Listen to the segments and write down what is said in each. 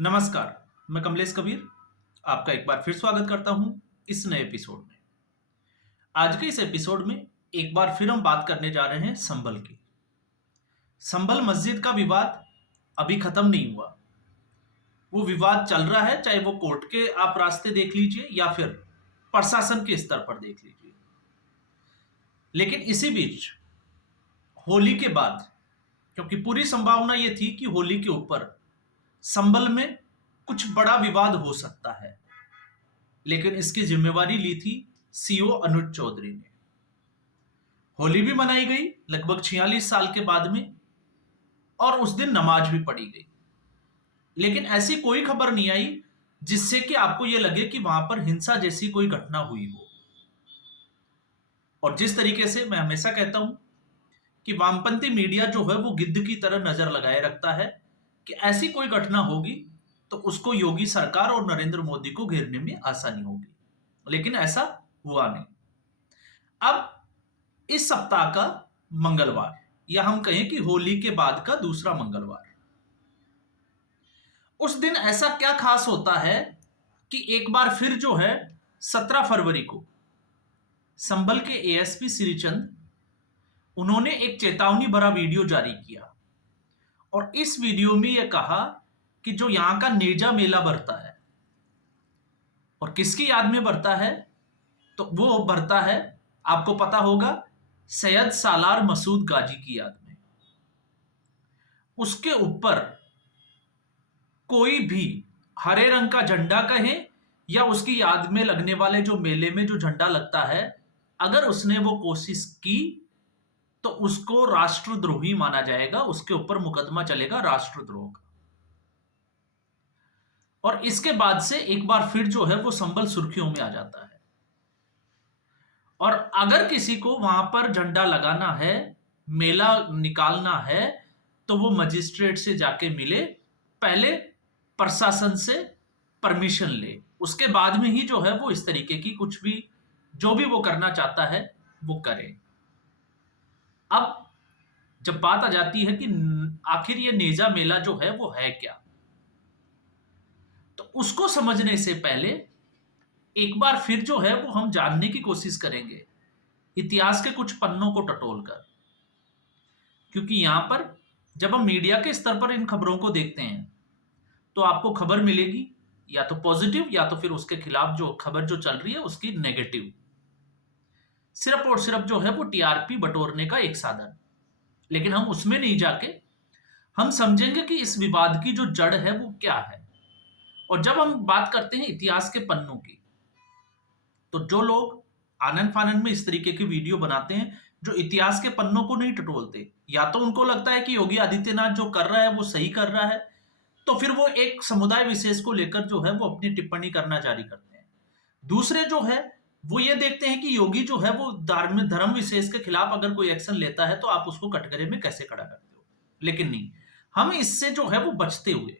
नमस्कार, मैं कमलेश कबीर आपका एक बार फिर स्वागत करता हूं इस नए एपिसोड में। आज के इस एपिसोड में एक बार फिर हम बात करने जा रहे हैं संभल की। संभल मस्जिद का विवाद अभी खत्म नहीं हुआ। वो विवाद चल रहा है, चाहे वो कोर्ट के आप रास्ते देख लीजिए या फिर प्रशासन के स्तर पर देख लीजिए। लेकिन इसी बीच होली के बाद, क्योंकि पूरी संभावना ये थी कि होली के ऊपर संभल में कुछ बड़ा विवाद हो सकता है, लेकिन इसकी जिम्मेवारी ली थी सीओ अनुज चौधरी ने। होली भी मनाई गई लगभग 46 साल के बाद में, और उस दिन नमाज भी पढ़ी गई। लेकिन ऐसी कोई खबर नहीं आई जिससे कि आपको यह लगे कि वहां पर हिंसा जैसी कोई घटना हुई हो। और जिस तरीके से मैं हमेशा कहता हूं कि वामपंथी मीडिया जो है वो गिद्ध की तरह नजर लगाए रखता है कि ऐसी कोई घटना होगी तो उसको योगी सरकार और नरेंद्र मोदी को घेरने में आसानी होगी, लेकिन ऐसा हुआ नहीं। अब इस सप्ताह का मंगलवार, या हम कहें कि होली के बाद का दूसरा मंगलवार, उस दिन ऐसा क्या खास होता है कि एक बार फिर जो है 17 फरवरी को संभल के एएसपी श्रीचंद, उन्होंने एक चेतावनी भरा वीडियो जारी किया और इस वीडियो में यह कहा कि जो यहां का नेजा मेला भरता है, और किसकी याद में भरता है, तो वो भरता है, आपको पता होगा, सैयद सालार मसूद गाजी की याद में। उसके ऊपर कोई भी हरे रंग का झंडा कहे या उसकी याद में लगने वाले जो मेले में जो झंडा लगता है, अगर उसने वो कोशिश की तो उसको राष्ट्रद्रोही माना जाएगा, उसके ऊपर मुकदमा चलेगा राष्ट्रद्रोह का। और इसके बाद से एक बार फिर जो है वो संभल सुर्खियों में आ जाता है। और अगर किसी को वहां पर झंडा लगाना है, मेला निकालना है, तो वो मजिस्ट्रेट से जाके मिले, पहले प्रशासन से परमिशन ले, उसके बाद में ही जो है वो इस तरीके की कुछ भी जो भी वो करना चाहता है वो करे। अब जब बात आ जाती है कि आखिर ये नेजा मेला जो है वो है क्या, तो उसको समझने से पहले एक बार फिर जो है वो हम जानने की कोशिश करेंगे इतिहास के कुछ पन्नों को टटोलकर। क्योंकि यहां पर जब हम मीडिया के स्तर पर इन खबरों को देखते हैं तो आपको खबर मिलेगी या तो पॉजिटिव या तो फिर उसके खिलाफ जो खबर जो चल रही है उसकी नेगेटिव, सिर्फ और सिर्फ जो है वो टीआरपी बटोरने का एक साधन। लेकिन हम उसमें नहीं जाके हम समझेंगे कि इस विवाद की जो जड़ है वो क्या है। और जब हम बात करते हैं इतिहास के पन्नों की, तो जो लोग आनंद फानंद में इस तरीके की वीडियो बनाते हैं जो इतिहास के पन्नों को नहीं टटोलते, या तो उनको लगता है कि योगी आदित्यनाथ जो कर रहा है वो सही कर रहा है, तो फिर वो एक समुदाय विशेष को लेकर जो है वो अपनी टिप्पणी करना जारी करते हैं। दूसरे जो है वो ये देखते हैं कि योगी जो है वो धार्मिक धर्म विशेष के खिलाफ अगर कोई एक्शन लेता है तो आप उसको कटघरे में कैसे खड़ा करते हो। लेकिन नहीं, हम इससे जो है वो बचते हुए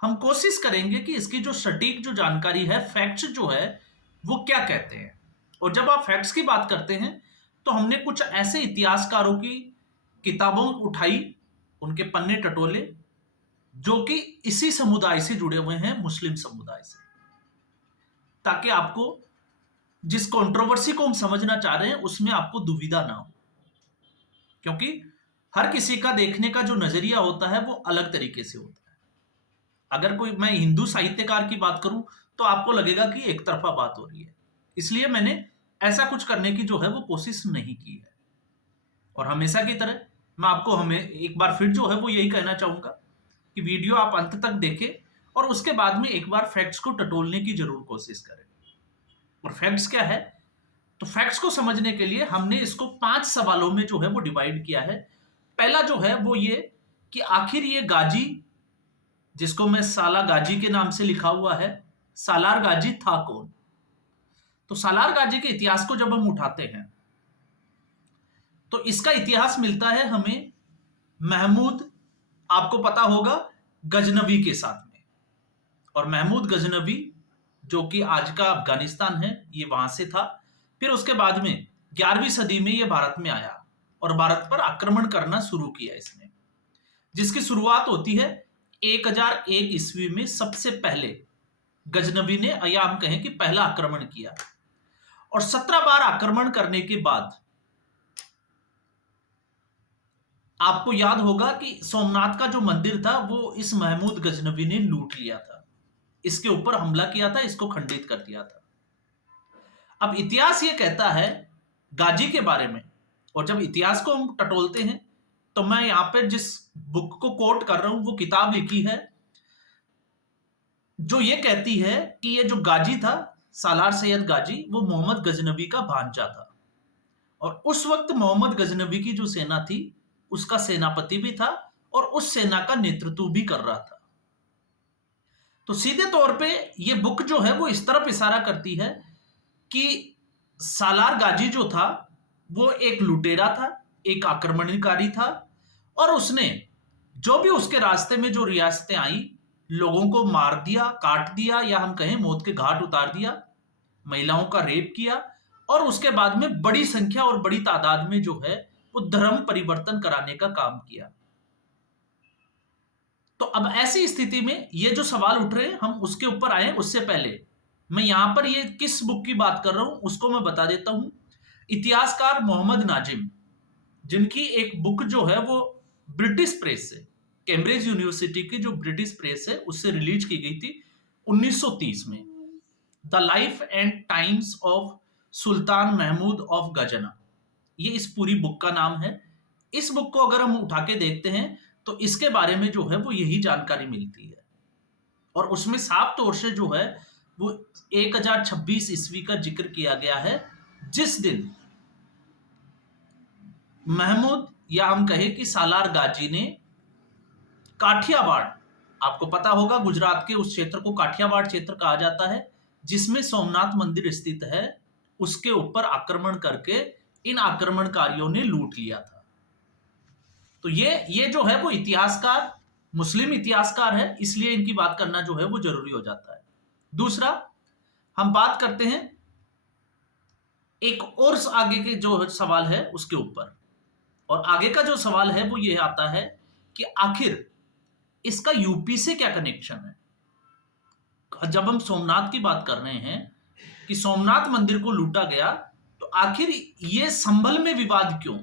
हम कोशिश करेंगे कि इसकी जो सटीक जो जानकारी है, फैक्ट्स जो है वो क्या कहते हैं। और जब आप फैक्ट्स की बात करते हैं तो हमने कुछ ऐसे इतिहासकारों की किताबों उठाई, उनके पन्ने टटोले, जो कि इसी समुदाय से जुड़े हुए हैं, मुस्लिम समुदाय से, ताकि आपको जिस कंट्रोवर्सी को हम समझना चाह रहे हैं उसमें आपको दुविधा ना हो। क्योंकि हर किसी का देखने का जो नजरिया होता है वो अलग तरीके से होता है। अगर कोई मैं हिंदू साहित्यकार की बात करूं तो आपको लगेगा कि एक तरफा बात हो रही है, इसलिए मैंने ऐसा कुछ करने की जो है वो कोशिश नहीं की है। और हमेशा की तरह मैं आपको हमें एक बार फिर जो है वो यही कहना चाहूंगा कि वीडियो आप अंत तक देखें और उसके बाद में एक बार फैक्ट्स को टटोलने की जरूर कोशिश करें। और फैक्ट्स क्या है, तो फैक्ट्स को समझने के लिए हमने इसको 5 सवालों में जो है वो डिवाइड किया है। पहला जो है वो ये कि आखिर ये गाजी, जिसको मैं साला गाजी के नाम से लिखा हुआ है, सालार गाजी था कौन। तो सालार गाजी के इतिहास को जब हम उठाते हैं तो इसका इतिहास मिलता है हमें महमूद, आपको पता होगा, गजनवी के साथ में। और महमूद गजनवी जो कि आज का अफगानिस्तान है, ये वहां से था। फिर उसके बाद में 11वीं सदी में ये भारत में आया और भारत पर आक्रमण करना शुरू किया इसने, जिसकी शुरुआत होती है 1001 ईस्वी में सबसे पहले गजनवी ने, या हम कहें कि पहला आक्रमण किया, और 17 बार आक्रमण करने के बाद आपको याद होगा कि सोमनाथ का जो मंदिर था वो इस महमूद गजनवी ने लूट लिया था, इसके ऊपर हमला किया था, इसको खंडित कर दिया था। अब इतिहास ये कहता है गाजी के बारे में, और जब इतिहास को हम टटोलते हैं तो मैं यहां पे जिस बुक को कोट कर रहा हूं वो किताब लिखी है जो ये कहती है कि ये जो गाजी था, सालार सैयद गाजी, वो मोहम्मद गजनवी का भांजा था, और उस वक्त मोहम्मद गजनवी की जो सेना थी उसका सेनापति भी था और उस सेना का नेतृत्व भी कर रहा था। तो सीधे तौर पे ये बुक जो है वो इस तरफ इशारा करती है कि सालार गाजी जो था वो एक लुटेरा था, एक आक्रमणकारी था, और उसने जो भी उसके रास्ते में जो रियासतें आई लोगों को मार दिया, काट दिया, या हम कहें मौत के घाट उतार दिया, महिलाओं का रेप किया, और उसके बाद में बड़ी संख्या और बड़ी तादाद में जो है वो धर्म परिवर्तन कराने का काम किया। तो अब ऐसी स्थिति में ये जो सवाल उठ रहे हैं हम उसके ऊपर आए, उससे पहले मैं यहां पर ये किस बुक की बात कर रहा हूं उसको मैं बता देता हूं। इतिहासकार मोहम्मद नाजिम, जिनकी एक बुक जो है वो ब्रिटिश प्रेस से, कैम्ब्रिज यूनिवर्सिटी की जो ब्रिटिश प्रेस है उससे रिलीज की गई थी 1930 में, the life and times of Sultan Mahmud of Ghazna, ये इस पूरी बुक का नाम है। इस बुक को अगर हम उठा के देखते हैं तो इसके बारे में जो है वो यही जानकारी मिलती है, और उसमें साफ तौर से जो है वो 1026 ईस्वी का जिक्र किया गया है, जिस दिन महमूद, या हम कहें कि सालार गाजी ने काठियावाड़, आपको पता होगा गुजरात के उस क्षेत्र को काठियावाड़ क्षेत्र कहा जाता है जिसमें सोमनाथ मंदिर स्थित है, उसके ऊपर आक्रमण करके इन आक्रमणकारियों ने लूट लिया था। तो ये जो है वो इतिहासकार, मुस्लिम इतिहासकार है, इसलिए इनकी बात करना जो है वो जरूरी हो जाता है। दूसरा, हम बात करते हैं एक और आगे के जो सवाल है उसके ऊपर, और आगे का जो सवाल है वो ये आता है कि आखिर इसका यूपी से क्या कनेक्शन है। जब हम सोमनाथ की बात कर रहे हैं कि सोमनाथ मंदिर को लूटा गया, तो आखिर ये संभल में विवाद क्यों,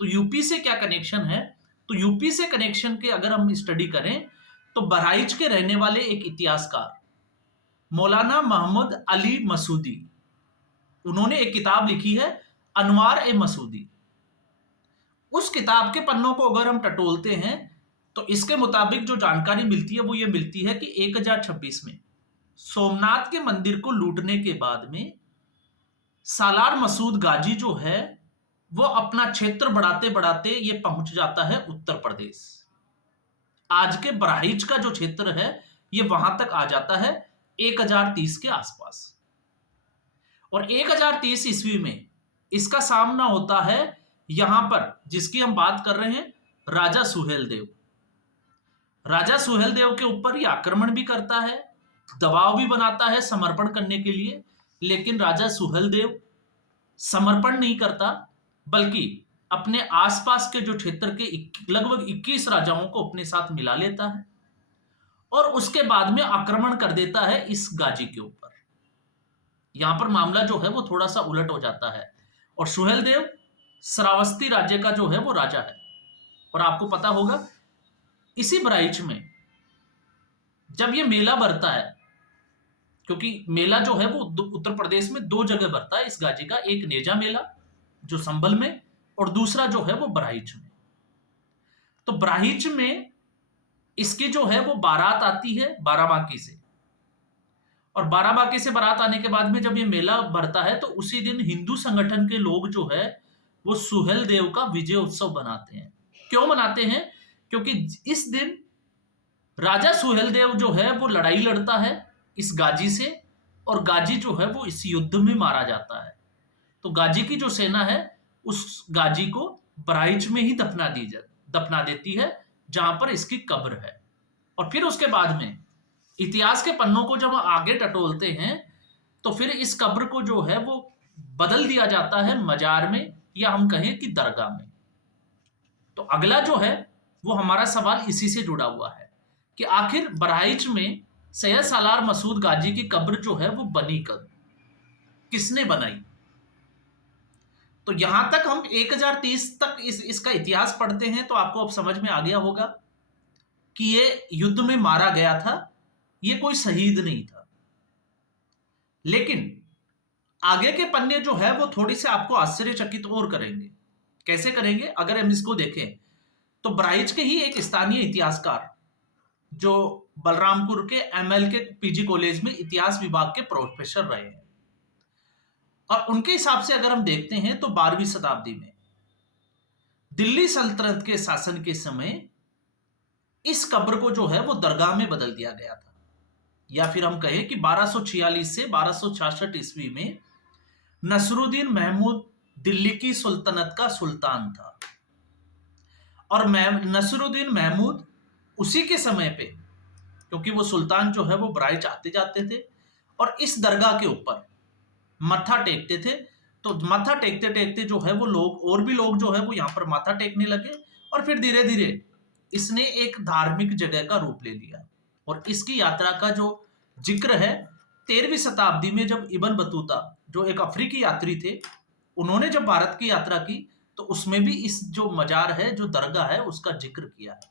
तो यूपी से क्या कनेक्शन है। तो यूपी से कनेक्शन के अगर हम स्टडी करें तो बहराइच के रहने वाले एक इतिहासकार मौलाना मोहम्मद अली मसूदी, उन्होंने एक किताब लिखी है अनवार ए मसूदी। उस किताब के पन्नों को अगर हम टटोलते हैं तो इसके मुताबिक जो जानकारी मिलती है वो ये मिलती है कि 1026 में सोमनाथ के मंदिर को लूटने के बाद में सालार मसूद गाजी जो है वो अपना क्षेत्र बढ़ाते बढ़ाते ये पहुंच जाता है उत्तर प्रदेश। आज के बहराइच का जो क्षेत्र है ये वहां तक आ जाता है 1030 के आसपास, और 1030 ईस्वी में इसका सामना होता है यहां पर जिसकी हम बात कर रहे हैं, राजा सुहेल देव। राजा सुहेल देव के ऊपर ये आक्रमण भी करता है, दबाव भी बनाता है समर्पण करने के लिए, लेकिन राजा सुहेल देव समर्पण नहीं करता, बल्कि अपने आसपास के जो क्षेत्र के लगभग 21 राजाओं को अपने साथ मिला लेता है और उसके बाद में आक्रमण कर देता है इस गाजी के ऊपर। यहां पर मामला जो है वो थोड़ा सा उलट हो जाता है, और सुहेल देव श्रावस्ती राज्य का जो है वो राजा है। और आपको पता होगा इसी बहराइच में जब ये मेला भरता है, क्योंकि मेला जो है वो उत्तर प्रदेश में 2 जगह भरता है इस गाजी का, एक नेजा मेला जो संभल में, और दूसरा जो है वो बहराइच में। तो बहराइच में इसकी जो है वो बारात आती है बाराबांकी से, और बाराबांकी से बारात आने के बाद में जब ये मेला भरता है तो उसी दिन हिंदू संगठन के लोग जो है वो सुहेल देव का विजय उत्सव मनाते हैं। क्यों मनाते हैं? क्योंकि इस दिन राजा सुहेल देव जो है वो लड़ाई लड़ता है इस गाजी से, और गाजी जो है वो इस युद्ध में मारा जाता है। तो गाजी की जो सेना है उस गाजी को बहराइच में ही दफना देती है जहां पर इसकी कब्र है। और फिर उसके बाद में इतिहास के पन्नों को जब आगे टटोलते हैं तो फिर इस कब्र को जो है वो बदल दिया जाता है मजार में, या हम कहें कि दरगाह में। तो अगला जो है वो हमारा सवाल इसी से जुड़ा हुआ है कि आखिर बहराइच में सैयद सालार मसूद गाजी की कब्र जो है वो बनी कब, किसने बनाई। तो यहां तक हम 1030 तक इसका इतिहास पढ़ते हैं तो आपको अब समझ में आ गया होगा कि ये युद्ध में मारा गया था, ये कोई शहीद नहीं था। लेकिन आगे के पन्ने जो है वो थोड़ी से आपको आश्चर्यचकित और करेंगे। कैसे करेंगे, अगर हम इसको देखें तो बहराइच के ही एक स्थानीय इतिहासकार जो बलरामपुर के एमएल के पीजी कॉलेज में इतिहास विभाग के प्रोफेसर रहे हैं, और उनके हिसाब से अगर हम देखते हैं तो 12वीं शताब्दी में दिल्ली सल्तनत के शासन के समय इस कब्र को जो है वो दरगाह में बदल दिया गया था। या फिर हम कहें कि 1246 से 1266 ईस्वी में नसरुद्दीन महमूद दिल्ली की सुल्तनत का सुल्तान था, और नसरुद्दीन महमूद उसी के समय पे, क्योंकि वो सुल्तान जो है वो बहराइच आते जाते थे और इस दरगाह के ऊपर मत्था टेकते थे, तो मत्था टेकते टेकते जो है वो लोग, और भी लोग जो है वो यहाँ पर माथा टेकने लगे, और फिर धीरे धीरे इसने एक धार्मिक जगह का रूप ले लिया। और इसकी यात्रा का जो जिक्र है 13वीं शताब्दी में, जब इब्न बतूता जो एक अफ्रीकी यात्री थे, उन्होंने जब भारत की यात्रा की तो उसमें भी इस जो मजार है, जो दरगाह है, उसका जिक्र किया है।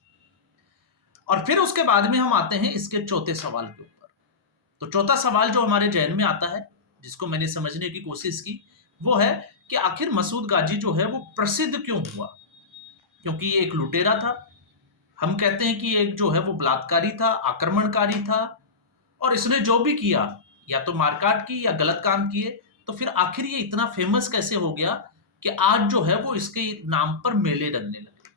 और फिर उसके बाद में हम आते हैं इसके चौथे सवाल के ऊपर। तो चौथा सवाल जो हमारे जहन में आता है, जिसको मैंने समझने की कोशिश की, वो है कि आखिर मसूद गाजी जो है वो प्रसिद्ध क्यों हुआ। क्योंकि ये एक लुटेरा था, हम कहते हैं कि एक जो है वो बलात्कारी था, आक्रमणकारी था, और इसने जो भी किया, या तो मारकाट की या गलत काम किए, तो फिर आखिर ये इतना फेमस कैसे हो गया कि आज जो है वो इसके नाम पर मेले लगने लगे।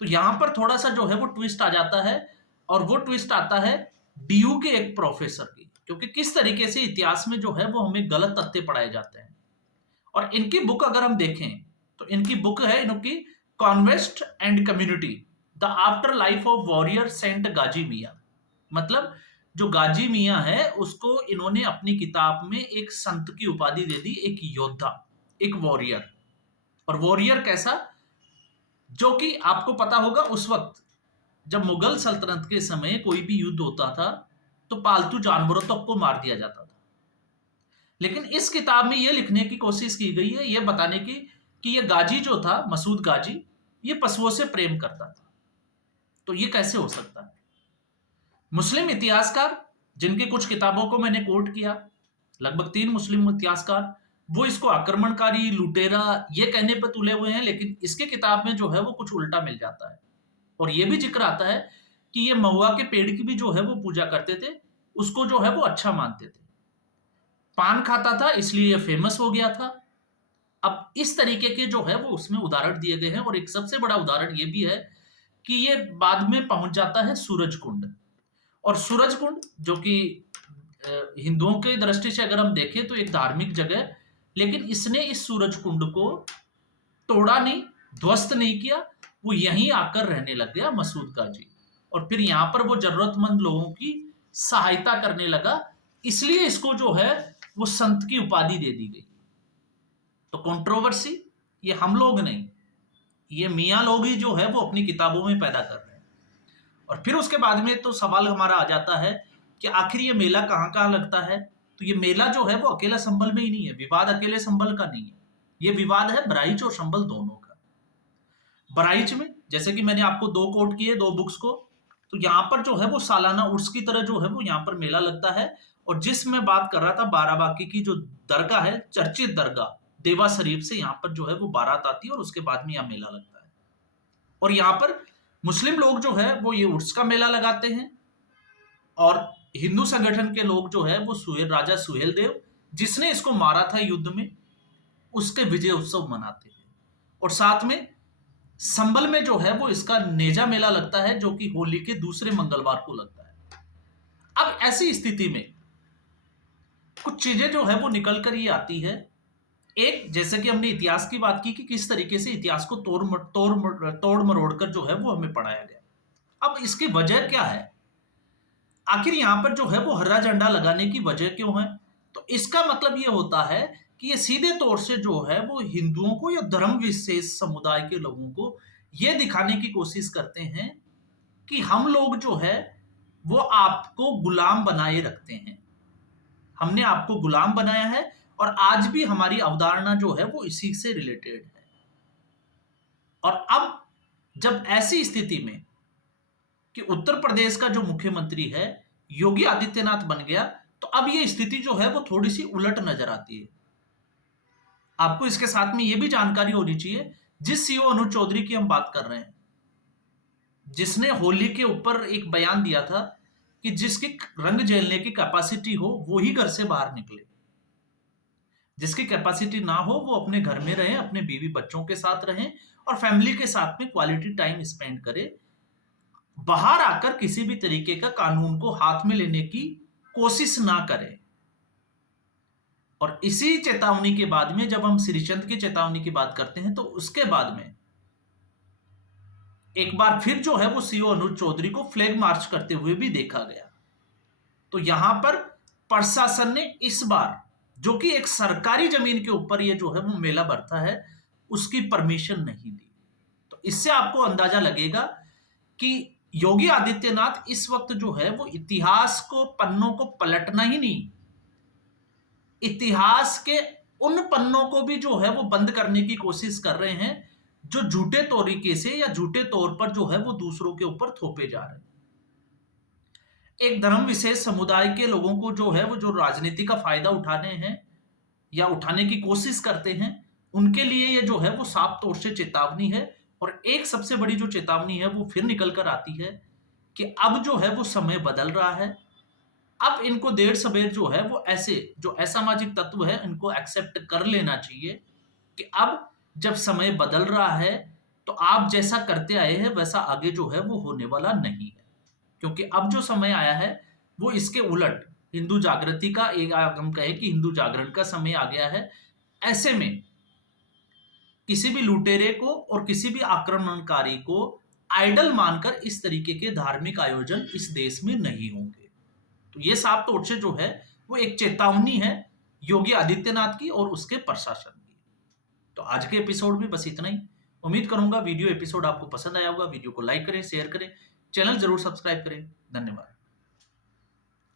तो यहां पर थोड़ा सा जो है वो ट्विस्ट आ जाता है, और वो ट्विस्ट आता है डीयू के एक प्रोफेसर की, क्योंकि किस तरीके से इतिहास में जो है वो हमें गलत तथ्य पढ़ाए जाते हैं। और इनकी बुक अगर हम देखें तो इनकी बुक है इनकी कॉन्वेस्ट and community, the after life of warrior Saint गाजी मिया। मतलब जो गाजी मिया है उसको इन्होंने अपनी किताब में एक संत की उपाधि दे दी, एक योद्धा, एक वॉरियर। और वॉरियर कैसा, जो कि आपको पता होगा उस वक्त जब मुगल सल्तनत के समय कोई भी युद्ध होता था तो पालतू जानवरों तक को मार दिया जाता था। लेकिन इस किताब में यह लिखने की कोशिश की गई है, यह बताने की कि यह गाजी जो था, मसूद गाजी, ये पशुओं से प्रेम करता था। तो ये कैसे हो सकता है। मुस्लिम इतिहासकार जिनकी कुछ किताबों को मैंने कोट किया, लगभग 3 मुस्लिम इतिहासकार, वो इसको आक्रमणकारी, लुटेरा ये कहने पर तुले हुए हैं, लेकिन इसके किताब में जो है वो कुछ उल्टा मिल जाता है। और ये भी जिक्र आता है कि ये महुआ के पेड़ की भी जो है वो पूजा करते थे, उसको जो है वो अच्छा मानते थे, पान खाता था, इसलिए ये फेमस हो गया था। अब इस तरीके के जो है वो उसमें उदाहरण दिए गए हैं, और एक सबसे बड़ा उदाहरण ये भी है कि ये बाद में पहुंच जाता है सूरज कुंड। और सूरज कुंड जो कि हिंदुओं की दृष्टि से अगर हम देखें तो एक धार्मिक जगह, लेकिन इसने इस सूरज कुंड को तोड़ा नहीं, ध्वस्त नहीं किया, वो यहीं आकर रहने लग गया मसूद गाजी। और फिर यहाँ पर वो जरूरतमंद लोगों की सहायता करने लगा, इसलिए इसको जो है वो संत की उपाधि दे दी गई। तो कंट्रोवर्सी ये हम लोग नहीं, ये मियाँ लोग ही जो है वो अपनी किताबों में पैदा कर रहे हैं। और फिर उसके बाद में तो सवाल हमारा आ जाता है कि आखिर ये मेला कहाँ कहाँ लगता है। तो ये मेला जो है वो अकेला संभल में ही नहीं है, विवाद अकेले संभल का नहीं है, ये विवाद है बहराइच और संभल दोनों का। बहराइच में जैसे कि मैंने आपको 2 कोट किए, 2 बुक्स को, तो यहाँ पर जो है वो सालाना उर्स की तरह जो है वो यहाँ पर मेला लगता है। और जिस मैं बात कर रहा था बाराबांकी की जो दरगाह है, चर्चित दरगाह देवा शरीफ से यहाँ पर जो है वो बारात आती है और उसके बाद में यहाँ मेला लगता है। और यहाँ पर मुस्लिम लोग जो है वो ये उर्स का मेला लगाते हैं, और हिंदू संगठन के लोग जो है वो राजा सुहेल देव जिसने इसको मारा था युद्ध में, उसके विजय उत्सव मनाते हैं। और साथ में संभल में जो है वो इसका नेजा मेला लगता है, जो कि होली के दूसरे मंगलवार को लगता है। अब ऐसी स्थिति में कुछ चीजें जो है वो निकल कर ये आती है। एक, जैसे कि हमने इतिहास की बात की कि किस तरीके से इतिहास को तोड़ मरोड़ कर जो है वो हमें पढ़ाया गया। अब इसकी वजह क्या है, आखिर यहां पर जो है वो हरा झंडा लगाने की वजह क्यों है। तो इसका मतलब ये होता है कि ये सीधे तौर से जो है वो हिंदुओं को या धर्म विशेष समुदाय के लोगों को ये दिखाने की कोशिश करते हैं कि हम लोग जो है वो आपको गुलाम बनाए रखते हैं, हमने आपको गुलाम बनाया है और आज भी हमारी अवधारणा जो है वो इसी से रिलेटेड है। और अब जब ऐसी स्थिति में कि उत्तर प्रदेश का जो मुख्यमंत्री है योगी आदित्यनाथ बन गया, तो अब ये स्थिति जो है वो थोड़ी सी उलट नजर आती है। आपको इसके साथ में ये भी जानकारी होनी चाहिए, जिस सीओ अनुज चौधरी की हम बात कर रहे हैं, जिसने होली के ऊपर एक बयान दिया था कि जिसकी रंग झेलने की कैपेसिटी हो वो ही घर से बाहर निकले, जिसकी कैपेसिटी ना हो वो अपने घर में रहें, अपने बीवी बच्चों के साथ रहें और फैमिली के साथ में क्वालिटी टाइम स्पेंड करें, बाहर आकर किसी भी तरीके का कानून को हाथ में लेने की कोशिश ना करें। और इसी चेतावनी के बाद में जब हम श्रीचंद की चेतावनी की बात करते हैं तो उसके बाद में एक बार फिर जो है वो सीओ अनुज चौधरी को फ्लैग मार्च करते हुए भी देखा गया। तो यहां पर प्रशासन ने इस बार, जो कि एक सरकारी जमीन के ऊपर ये जो है वो मेला भरता है, उसकी परमिशन नहीं दी। तो इससे आपको अंदाजा लगेगा कि योगी आदित्यनाथ इस वक्त जो है वो इतिहास को, पन्नों को पलटना ही नहीं, इतिहास के उन पन्नों को भी जो है वो बंद करने की कोशिश कर रहे हैं जो झूठे तरीके से या झूठे तौर पर जो है वो दूसरों के ऊपर थोपे जा रहे हैं। एक धर्म विशेष समुदाय के लोगों को जो है वो जो राजनीति का फायदा उठाने हैं या उठाने की कोशिश करते हैं, उनके लिए ये जो है वो साफ तौर से चेतावनी है। और एक सबसे बड़ी जो चेतावनी है वो फिर निकल कर आती है कि अब जो है वो समय बदल रहा है। अब इनको देर सवेर जो है वो ऐसे जो असामाजिक तत्व है इनको एक्सेप्ट कर लेना चाहिए कि अब जब समय बदल रहा है तो आप जैसा करते आए हैं वैसा आगे जो है वो होने वाला नहीं है, क्योंकि अब जो समय आया है वो इसके उलट हिंदू जागृति का, एक हम कहें कि हिंदू जागरण का समय आ गया है। ऐसे में किसी भी लुटेरे को और किसी भी आक्रमणकारी को आइडल मानकर इस तरीके के धार्मिक आयोजन इस देश में नहीं होंगे। तो ये साफ तौर से जो है वो एक चेतावनी है योगी आदित्यनाथ की और उसके प्रशासन की। तो आज के एपिसोड में बस इतना ही। उम्मीद करूंगा वीडियो एपिसोड आपको पसंद आया होगा। वीडियो को लाइक करें, शेयर करें, चैनल जरूर सब्सक्राइब करें। धन्यवाद।